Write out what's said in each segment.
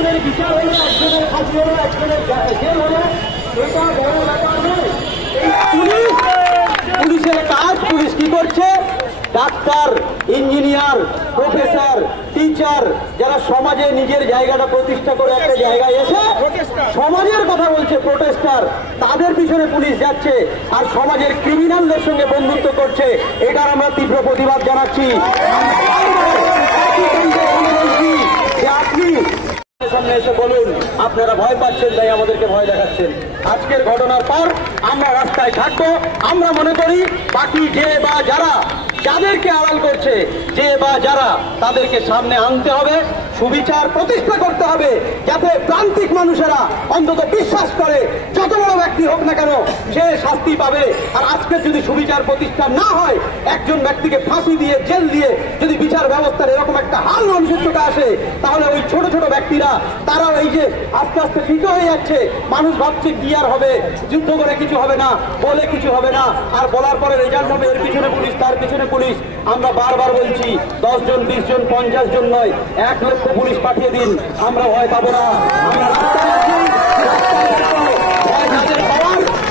একজনের বিচার হলো, একজনের ফাঁসি হলো, একজনের জেল হলো, এটা বড় ব্যাপার নয়। পুলিশের কাজ, পুলিশ কি করছে? ডাক্তার, ইঞ্জিনিয়ার, প্রফেসর, টিচার যারা সমাজে নিজের জায়গাটা প্রতিষ্ঠা করে একটা জায়গায় এসে সমাজের কথা বলছে, প্রোটেস্টার, তাদের পিছনে পুলিশ যাচ্ছে আর সমাজের ক্রিমিনালদের সঙ্গে বন্ধুত্ব করছে। এটার আমরা তীব্র প্রতিবাদ জানাচ্ছি। আপনি সামনে এসে বলুন আপনারা ভয় পাচ্ছেন, তাই আমাদেরকে ভয় দেখাচ্ছেন। আজকের ঘটনার পর আমরা রাস্তায় থাকবো। আমরা মনে করি বাকি যে বা যারা যাদেরকে আড়াল করছে, যে বা যারা, তাদেরকে সামনে আনতে হবে, সুবিচার প্রতিষ্ঠা করতে হবে, যাতে প্রান্তিক মানুষেরা অন্তত বিশ্বাস করে যত বড় ব্যক্তি হোক না কেন সে শাস্তি পাবে। আর আজকে যদি সুবিচার প্রতিষ্ঠা না হয়, একজন ব্যক্তিকে ফাঁসি দিয়ে, জেল দিয়ে যদি বিচার ব্যবস্থার এরকম একটা হাল মানুষের চোখে আসে, তাহলে ওই ছোট ছোট ব্যক্তিরা তারাও এই যে আস্তে আস্তে ফিকে হয়ে যাচ্ছে। মানুষ ভাবছে কি আর হবে, যুদ্ধ করে কিছু হবে না, বলে কিছু হবে না, আর বলার পরে রেজাল্ট হবে এর পিছনে পুলিশ, তার পিছনে পুলিশ। আমরা বারবার বলছি 10 জন, 20 জন, 50 জন নয়, 1 লক্ষ পুলিশ পাঠিয়ে দিন, আমরা ভয় পাবো না। আমরা রাস্তায় আছি,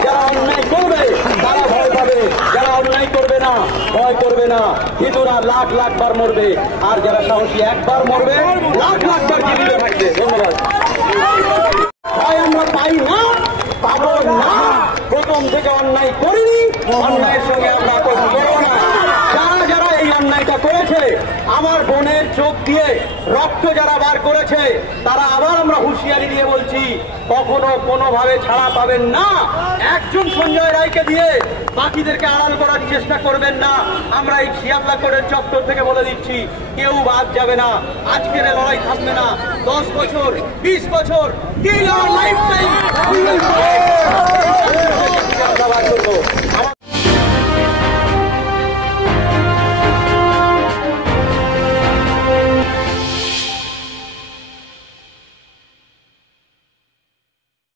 যারা অন্যায় করবে তারা ভয় পাবে, যারা অন্যায় করবে না ভয় করবে না। হিন্দুরা লাখ লাখ বার মরবে, আর যারা সাহসী একবার মরবে, লাখ লাখ বার জীবিত থাকবে। ধন্যবাদ। ভয় আমরা পাই না, পাবো না। প্রথম থেকে অন্যায় করিনি, অন্যায়ের সঙ্গে আমরা করবো না। যারা যারা এই অন্যায়টা করেছে, আমার বোনের চোখ দিয়ে রক্ত যারা বার করেছে, তারা আবার আমরা হুঁশিয়ারি দিয়ে বলছি, কখনো কোনোভাবে ছাড়া পাবেন না। একজন সঞ্জয় রায়কে দিয়ে বাকিদেরকে আড়াল করার চেষ্টা করবেন না। আমরা এই শিয়াবলা কোর্টের চত্বর থেকে বলে দিচ্ছি, কেউ বাদ যাবে না। আজকের লড়াই থাকবে না। 10 বছর, 20 বছর, লাইফ টাইম করবো।